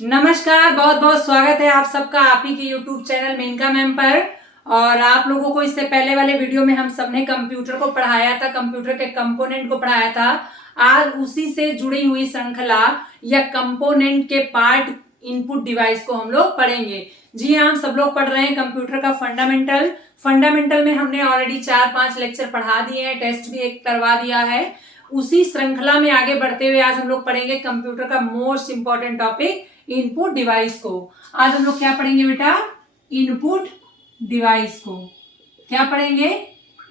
नमस्कार, बहुत बहुत स्वागत है आप सबका आप ही के YouTube चैनल मेनका मैम पर। और आप लोगों को इससे पहले वाले वीडियो में हम सबने कंप्यूटर को पढ़ाया था, कंप्यूटर के कंपोनेंट को पढ़ाया था। आज उसी से जुड़ी हुई श्रृंखला या कंपोनेंट के पार्ट इनपुट डिवाइस को हम लोग पढ़ेंगे। जी हाँ, हम सब लोग पढ़ रहे हैं कंप्यूटर का फंडामेंटल में हमने ऑलरेडी 4-5 लेक्चर पढ़ा दिए हैं, टेस्ट भी एक करवा दिया है। उसी श्रृंखला में आगे बढ़ते हुए आज हम लोग पढ़ेंगे कंप्यूटर का most important topic input device को। आज हम लोग क्या पढ़ेंगे बेटा? इनपुट डिवाइस को। क्या पढ़ेंगे?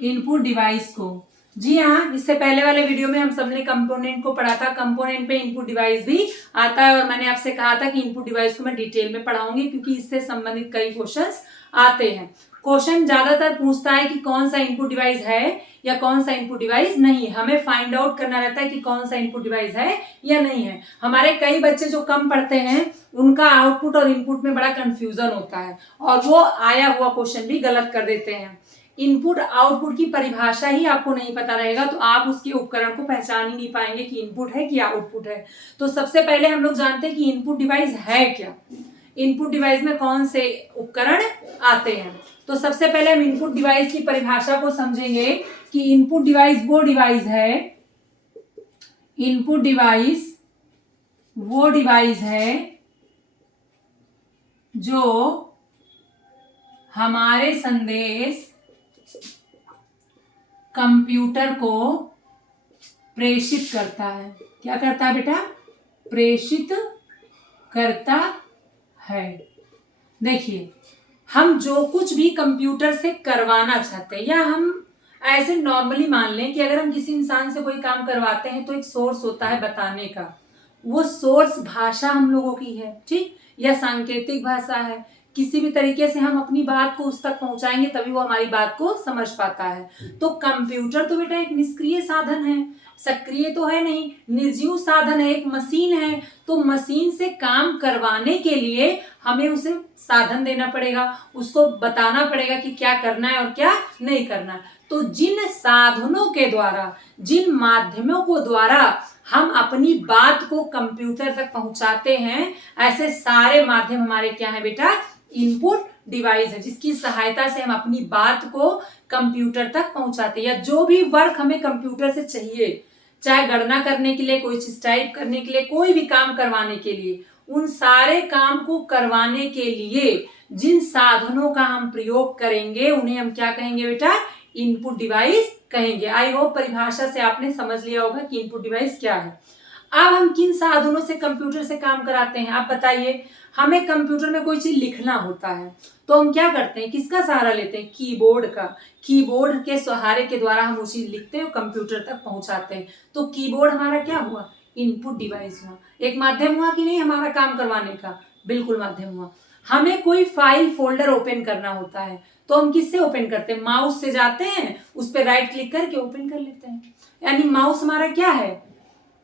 इनपुट डिवाइस को। जी हाँ, इससे पहले वाले वीडियो में हम सबने कंपोनेंट को पढ़ा था, कंपोनेंट पे इनपुट डिवाइस भी आता है और मैंने आपसे कहा था कि इनपुट डिवाइस को मैं डिटेल में पढ़ाऊंगी क्योंकि इससे संबंधित कई क्वेश्चंस आते हैं। क्वेश्चन ज्यादातर पूछता है कि कौन सा इनपुट डिवाइस है या कौन सा इनपुट डिवाइस नहीं है। हमें फाइंड आउट करना रहता है कि कौन सा इनपुट डिवाइस है या नहीं है। हमारे कई बच्चे जो कम पढ़ते हैं उनका आउटपुट और इनपुट में बड़ा कंफ्यूजन होता है और वो आया हुआ क्वेश्चन भी गलत कर देते हैं। इनपुट आउटपुट की परिभाषा ही आपको नहीं पता रहेगा तो आप उसके उपकरण को पहचान ही नहीं पाएंगे कि इनपुट है कि आउटपुट है। तो सबसे पहले हम लोग जानते हैं कि इनपुट डिवाइस है क्या। इनपुट डिवाइस में कौन से उपकरण आते हैं। तो सबसे पहले हम इनपुट डिवाइस की परिभाषा को समझेंगे कि इनपुट डिवाइस वो डिवाइस है, इनपुट डिवाइस वो डिवाइस है जो हमारे संदेश कंप्यूटर को प्रेषित करता है। क्या करता है बेटा? प्रेषित करता है। देखिए, हम जो कुछ भी कंप्यूटर से करवाना चाहते हैं या हम ऐसे नॉर्मली मान लें कि अगर हम किसी इंसान से कोई काम करवाते हैं तो एक सोर्स होता है बताने का। वो सोर्स भाषा हम लोगों की है, ठीक, या सांकेतिक भाषा है। किसी भी तरीके से हम अपनी बात को उस तक पहुंचाएंगे तभी वो हमारी बात को समझ पाता है। तो कंप्यूटर तो बेटा एक निष्क्रिय साधन है, सक्रिय तो है नहीं, निर्जीव साधन है, एक मशीन है। तो मशीन से काम करवाने के लिए हमें उसे साधन देना पड़ेगा, उसको बताना पड़ेगा कि क्या करना है और क्या नहीं करना। तो जिन साधनों के द्वारा, जिन माध्यमों को द्वारा हम अपनी बात को कंप्यूटर तक पहुंचाते हैं, ऐसे सारे माध्यम हमारे क्या है बेटा? इनपुट डिवाइस है, जिसकी सहायता से हम अपनी बात को कंप्यूटर तक पहुंचाते हैं। या जो भी वर्क हमें कंप्यूटर से चाहिए, चाहे गणना करने के लिए, कोई चीज टाइप करने के लिए, कोई भी काम करवाने के लिए, उन सारे काम को करवाने के लिए जिन साधनों का हम प्रयोग करेंगे उन्हें हम क्या कहेंगे बेटा? इनपुट डिवाइस कहेंगे। आई होप परिभाषा से आपने समझ लिया होगा कि इनपुट डिवाइस क्या है। अब हम किन साधनों से कंप्यूटर से काम कराते हैं आप बताइए। हमें कंप्यूटर में कोई चीज लिखना होता है तो हम क्या करते हैं? किसका सहारा लेते हैं? कीबोर्ड का। कीबोर्ड के सहारे के द्वारा हम वो चीज लिखते हैं और कंप्यूटर तक पहुंचाते हैं। तो कीबोर्ड हमारा क्या हुआ? इनपुट डिवाइस हुआ। एक माध्यम हुआ कि नहीं हमारा काम करवाने का? बिल्कुल माध्यम हुआ। हमें कोई फाइल फोल्डर ओपन करना होता है तो हम किससे ओपन करते हैं? माउस से जाते हैं, उस पर राइट क्लिक करके ओपन कर लेते हैं। यानी माउस हमारा क्या है?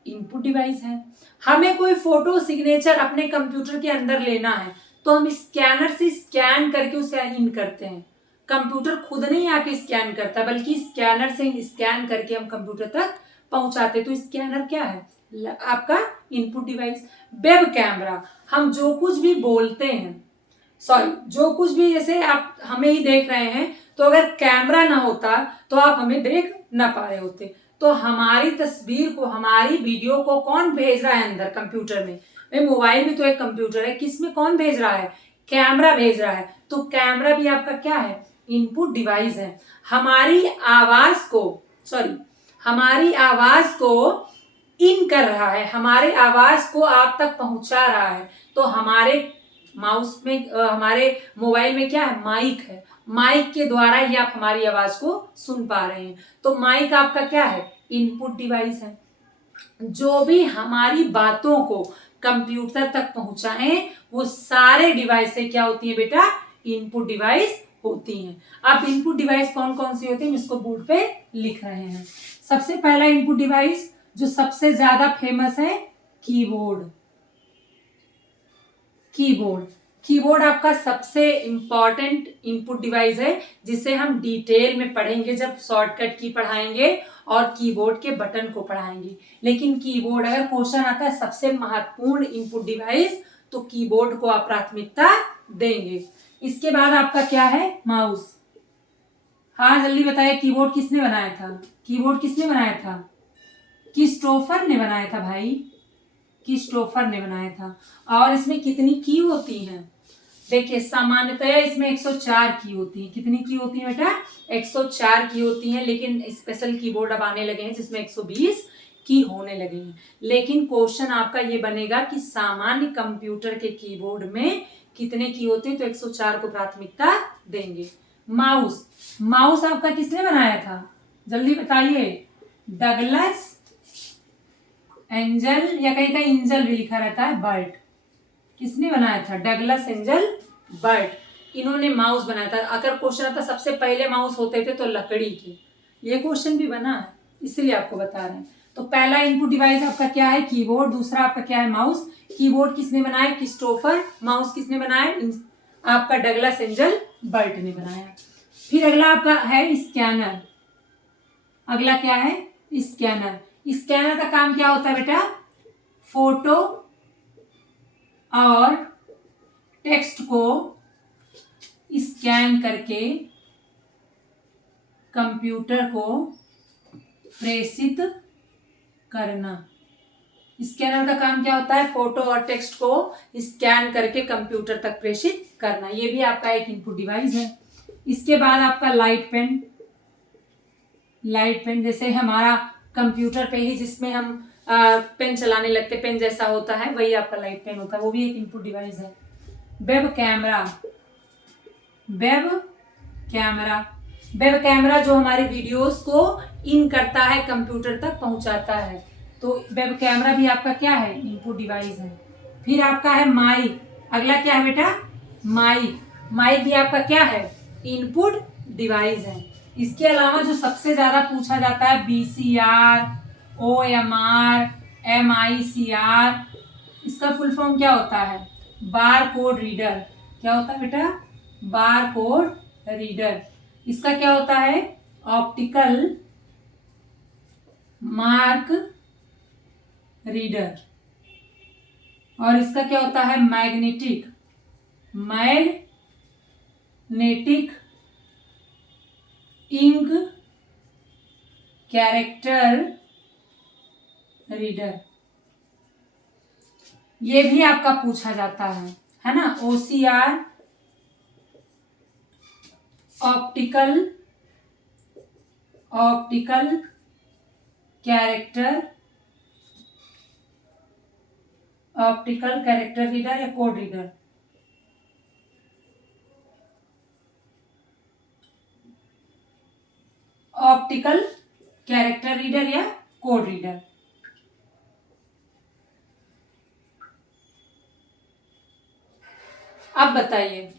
इनपुट डिवाइस है। हमें कोई फोटो सिग्नेचर अपने कंप्यूटर के अंदर लेना है तो हम स्कैनर से स्कैन करके उसे इन करते हैं। कंप्यूटर खुद नहीं आके स्कैन करता बल्कि स्कैनर से स्कैन करके हम कंप्यूटर तक पहुंचाते। तो स्कैनर क्या है? आपका इनपुट डिवाइस। वेब कैमरा, हम जो कुछ भी बोलते हैं, जो कुछ भी, जैसे आप हमें ही देख रहे हैं तो अगर कैमरा ना होता तो आप हमें देख ना पा रहे होते। तो हमारी तस्वीर को, हमारी वीडियो को कौन भेज रहा है अंदर कंप्यूटर में? भाई मोबाइल में तो एक कंप्यूटर है, किसमें कौन भेज रहा है? कैमरा भेज रहा है। तो कैमरा भी आपका क्या है? इनपुट डिवाइस है। हमारी आवाज को इन कर रहा है, हमारे आवाज को आप तक पहुंचा रहा है। तो हमारे माउस में, हमारे मोबाइल में क्या है? माइक है। माइक के द्वारा ही आप हमारी आवाज को सुन पा रहे हैं। तो माइक आपका क्या है? इनपुट डिवाइस है। जो भी हमारी बातों को कंप्यूटर तक पहुंचाएं वो सारे डिवाइस से क्या होती है बेटा? इनपुट डिवाइस होती हैं। अब इनपुट डिवाइस कौन कौन सी होती है इसको बोर्ड पे लिख रहे हैं। सबसे पहला इनपुट डिवाइस जो सबसे ज्यादा फेमस है, कीबोर्ड। कीबोर्ड आपका सबसे इंपॉर्टेंट इनपुट डिवाइस है जिसे हम डिटेल में पढ़ेंगे जब शॉर्टकट की पढ़ाएंगे और कीबोर्ड के बटन को पढ़ाएंगे। लेकिन कीबोर्ड अगर क्वेश्चन आता है सबसे महत्वपूर्ण इनपुट डिवाइस तो कीबोर्ड को आप प्राथमिकता देंगे। इसके बाद आपका क्या है, माउस। हाँ जल्दी बताइए, कीबोर्ड किसने बनाया था? कीबोर्ड किसने बनाया था? क्रिस्टोफर ने बनाया था भाई, क्रिस्टोफर ने बनाया था। और इसमें कितनी की होती हैं? देखिए सामान्यतया इसमें 104 की होती है। कितनी की होती है बेटा? 104 की होती है, लेकिन स्पेशल कीबोर्ड अब आने लगे हैं जिसमें 120 की होने लगी है। लेकिन क्वेश्चन आपका ये बनेगा कि सामान्य कंप्यूटर के कीबोर्ड में कितने की होती है, तो 104 को प्राथमिकता देंगे। माउस, माउस आपका किसने बनाया था? जल्दी बताइए। डगलस एंजल, या कहीं कहीं इंजल भी लिखा रहता है, बर्ट। किसने बनाया था? Douglas Engelbart. इन्होंने माउस बनाया था। अगर क्वेश्चन आता सबसे पहले माउस होते थे तो लकड़ी के, ये क्वेश्चन भी बना है, इसलिए आपको बता रहे हैं। तो पहला इनपुट डिवाइस आपका क्या है? कीबोर्ड। दूसरा आपका क्या है? माउस। कीबोर्ड किसने बनाया? क्रिस्टोफर। माउस किसने बनाया? आपका डगलस एंजल बर्ट ने बनाया। फिर अगला आपका है स्कैनर। अगला क्या है? स्कैनर। स्कैनर का काम क्या होता है बेटा? फोटो और टेक्स्ट को स्कैन करके कंप्यूटर को प्रेषित करना। स्कैनर का काम क्या होता है? फोटो और टेक्स्ट को स्कैन करके कंप्यूटर तक प्रेषित करना। ये भी आपका एक इनपुट डिवाइस है। इसके बाद आपका लाइट पेन। लाइट पेन जैसे हमारा कंप्यूटर पे ही जिसमें हम पेन चलाने लगते, पेन जैसा होता है, वही आपका लाइट पेन होता है, वो भी एक इनपुट डिवाइस है। Web camera. Web camera, web camera जो हमारे वीडियोस को इन करता है, कंप्यूटर तक पहुंचाता है, तो वेब कैमरा भी आपका क्या है? इनपुट डिवाइस है। फिर आपका है माइक। अगला क्या है बेटा? माइक। माइक भी आपका क्या है? इनपुट डिवाइस है। इसके अलावा जो सबसे ज्यादा पूछा जाता है VCR, OMR, MICR, इसका फुल फॉर्म क्या होता है? Bar code reader. क्या होता है बेटा? Bar code reader. इसका क्या होता है? Optical mark reader. और इसका क्या होता है? Magnetic ink character reader. ये भी आपका पूछा जाता है ना? OCR, ऑप्टिकल कैरेक्टर रीडर या code reader. Optical character reader या कोड रीडर। अब बताइए,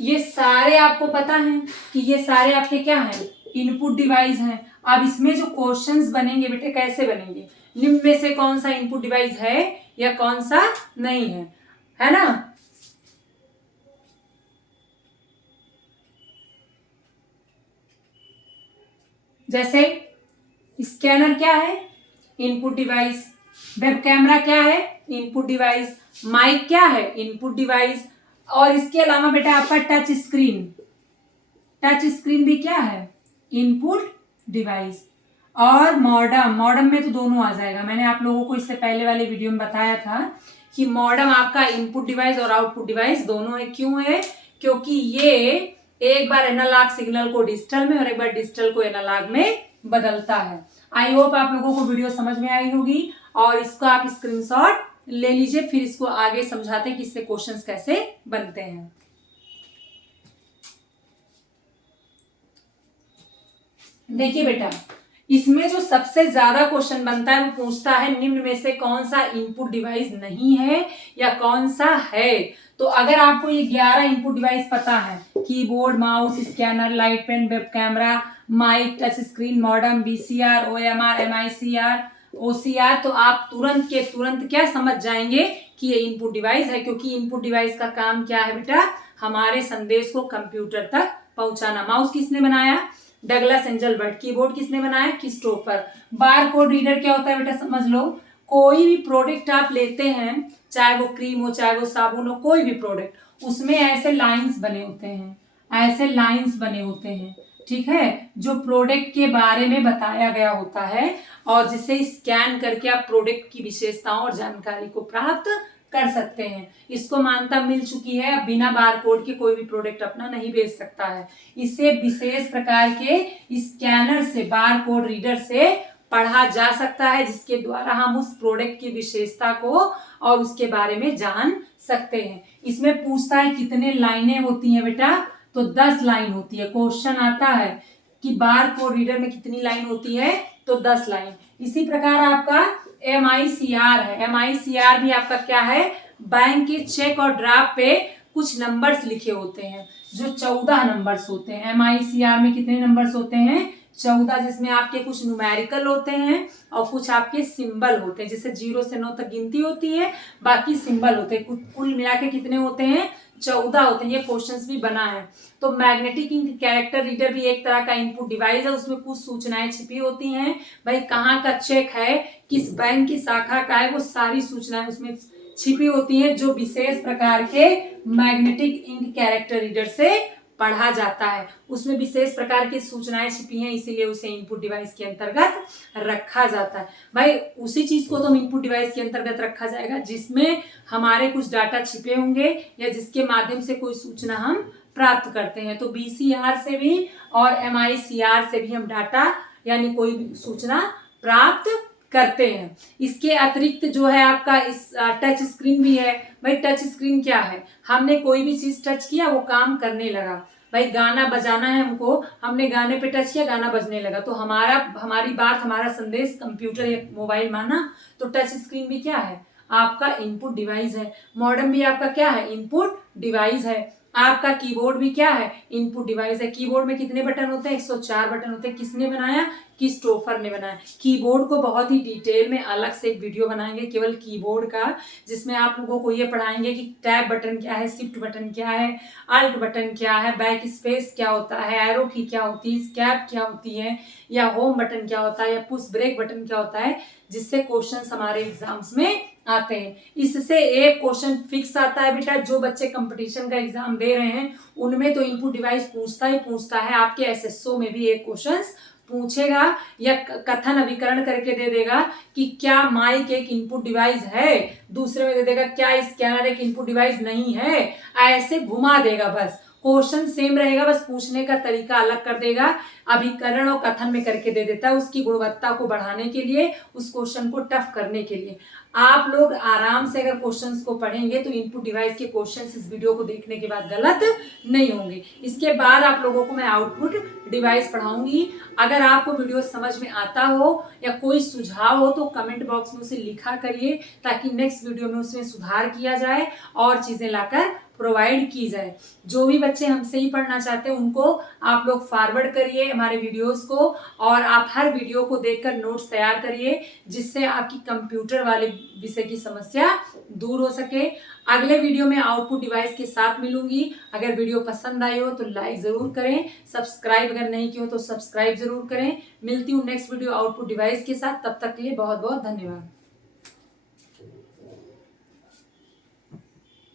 ये सारे आपको पता है कि ये सारे आपके क्या हैं? इनपुट डिवाइस हैं। अब इसमें जो क्वेश्चंस बनेंगे बेटे, कैसे बनेंगे? निम्न में से कौन सा इनपुट डिवाइस है या कौन सा नहीं है ना? जैसे स्कैनर क्या है? Input device. वेब कैमरा क्या है? Input device. माइक क्या है? Input device. और इसके अलावा बेटा आपका टच स्क्रीन भी क्या है? Input device. और मॉडम में तो दोनों आ जाएगा। मैंने आप लोगों को इससे पहले वाले वीडियो में बताया था कि मॉडम आपका इनपुट डिवाइस और आउटपुट डिवाइस दोनों है। क्यों है? क्योंकि ये एक बार एनालॉग सिग्नल को डिजिटल में और एक बार डिजिटल को एनालॉग में बदलता है। आई होप आप लोगों को वीडियो समझ में आई होगी और इसको आप स्क्रीनशॉट ले लीजिए, फिर इसको आगे समझाते हैं कि इससे क्वेश्चंस कैसे बनते हैं। देखिए बेटा, इसमें जो सबसे ज्यादा क्वेश्चन बनता है वो पूछता है निम्न में से कौन सा इनपुट डिवाइस नहीं है या कौन सा है। तो अगर आपको ये 11 इनपुट डिवाइस पता है, keyboard, mouse, scanner, light pen, web camera, mic, touch screen, modem, VCR, OMR, MICR, OCR, तो आप तुरंत के तुरंत क्या समझ जाएंगे कि ये इनपुट डिवाइस है। क्योंकि इनपुट डिवाइस का काम क्या है बेटा? हमारे संदेश को कंप्यूटर तक पहुंचाना। माउस किसने बनाया? Douglas angel Burt. कीबोर्ड किसने बनाया? क्रिस्टोफर। बार कोड रीडर क्या होता है बेटा? समझ लो, कोई भी प्रोडक्ट आप लेते हैं, चाहे वो क्रीम हो, चाहे वो साबुन हो, कोई भी प्रोडक्ट, उसमें ऐसे लाइंस बने होते हैं, ऐसे लाइंस बने होते हैं, ठीक है, जो प्रोडक्ट के बारे में बताया गया होता है और जिसे स्कैन करके आप प्रोडक्ट की विशेषताओं और जानकारी को प्राप्त कर सकते हैं। इसको मान्यता मिल चुकी है, अब बिना बारकोड के कोई भी प्रोडक्ट अपना नहीं बेच सकता है। इसे विशेष प्रकार के स्कैनर से, बारकोड रीडर से पढ़ा जा सकता है, जिसके द्वारा हम उस प्रोडक्ट की विशेषता को और उसके बारे में जान सकते हैं। इसमें पूछता है कितने लाइनें होती हैं बेटा, तो 10 लाइन होती है। क्वेश्चन आता है कि बारकोड रीडर में कितनी लाइन होती है, तो 10 लाइन। इसी प्रकार आपका MICR है। MICR भी आपका क्या है, बैंक के चेक और ड्राफ्ट पे कुछ नंबर्स लिखे होते हैं, जो 14 नंबर्स होते हैं। MICR में कितने नंबर्स होते हैं, 14, जिसमें आपके कुछ न्यूमेरिकल होते हैं और कुछ आपके सिंबल होते हैं, जैसे 0 से 9 तक गिनती होती है, बाकी सिंबल होते हैं। कुल मिला के कितने होते हैं, 14 होते हैं। ये क्वेश्चंस भी बना है। तो मैग्नेटिक इंक कैरेक्टर रीडर भी एक तरह का इनपुट डिवाइस है, उसमें कुछ सूचनाएं छिपी होती हैं। भाई कहाँ का चेक है, किस बैंक की शाखा का है, वो सारी सूचनाएं उसमें छिपी होती हैं, जो विशेष प्रकार के मैग्नेटिक इंक कैरेक्टर रीडर से पढ़ा जाता है। उसमें विशेष प्रकार की सूचनाएं छिपी हैं, इसीलिए उसे इनपुट डिवाइस के अंतर्गत रखा जाता है। भाई उसी चीज को तो हम इनपुट डिवाइस के अंतर्गत रखा जाएगा जिसमें हमारे कुछ डाटा छिपे होंगे या जिसके माध्यम से कोई सूचना हम प्राप्त करते हैं। तो BCR से भी और MICR से भी हम डाटा यानी कोई भी सूचना प्राप्त करते हैं। इसके अतिरिक्त जो है आपका इस टच स्क्रीन भी है। भाई टच स्क्रीन क्या है, हमने कोई भी चीज टच किया वो काम करने लगा। भाई गाना बजाना है हमको, हमने गाने पे टच किया, गाना बजने लगा, तो हमारी बात, हमारा संदेश कंप्यूटर या मोबाइल माना। तो टच स्क्रीन भी क्या है, आपका इनपुट डिवाइस है। मॉडेम भी आपका क्या है, इनपुट डिवाइस है। आपका कीबोर्ड भी क्या है, इनपुट डिवाइस है। कीबोर्ड में कितने बटन होते हैं, 104 बटन होते हैं। किसने बनाया, क्रिस्टोफर ने बनाया। कीबोर्ड को बहुत ही डिटेल में अलग से एक वीडियो बनाएंगे केवल कीबोर्ड का, जिसमें आप लोगों को ये पढ़ाएंगे कि टैब बटन क्या है, शिफ्ट बटन क्या है, अल्ट बटन क्या है, बैक स्पेस क्या होता है, एरो की क्या होती है, स्कैप क्या होती है, या होम बटन क्या होता है, या पुश ब्रेक बटन क्या होता है, जिससे क्वेश्चन हमारे एग्जाम्स में आते हैं। इससे एक क्वेश्चन फिक्स आता है बेटा, जो बच्चे कंपटीशन का एग्जाम दे रहे हैं उनमें तो इनपुट डिवाइस पूछता ही पूछता है। आपके SSO में भी एक क्वेश्चन पूछेगा या कथन अभिकरण करके दे देगा कि क्या माइक एक इनपुट डिवाइस है, दूसरे में दे देगा क्या स्कैनर एक इनपुट डिवाइस नहीं है। ऐसे घुमा देगा, बस क्वेश्चन सेम रहेगा, बस पूछने का तरीका अलग कर देगा। अभिकरण और कथन में करके दे देता है, उसकी गुणवत्ता को बढ़ाने के लिए, उस क्वेश्चन को टफ करने के लिए। आप लोग आराम से अगर क्वेश्चंस को पढ़ेंगे तो इनपुट डिवाइस के क्वेश्चंस इस वीडियो को देखने के बाद गलत नहीं होंगे। इसके बाद आप लोगों को मैं आउटपुट डिवाइस पढ़ाऊंगी। अगर आपको वीडियो समझ में आता हो या कोई सुझाव हो तो कमेंट बॉक्स में उसे लिखा करिए, ताकि नेक्स्ट वीडियो में उसमें सुधार किया जाए और चीजें लाकर प्रोवाइड की जाए। जो भी बच्चे हमसे ही पढ़ना चाहते हैं उनको आप लोग फॉरवर्ड करिए हमारे वीडियोस को, और आप हर वीडियो को देखकर नोट्स तैयार करिए, जिससे आपकी कंप्यूटर वाले विषय की समस्या दूर हो सके। अगले वीडियो में आउटपुट डिवाइस के साथ मिलूंगी। अगर वीडियो पसंद आई हो तो लाइक जरूर करें, सब्सक्राइब अगर नहीं किया हो तो सब्सक्राइब जरूर करें। मिलती हूँ नेक्स्ट वीडियो आउटपुट डिवाइस के साथ, तब तक के लिए बहुत बहुत धन्यवाद।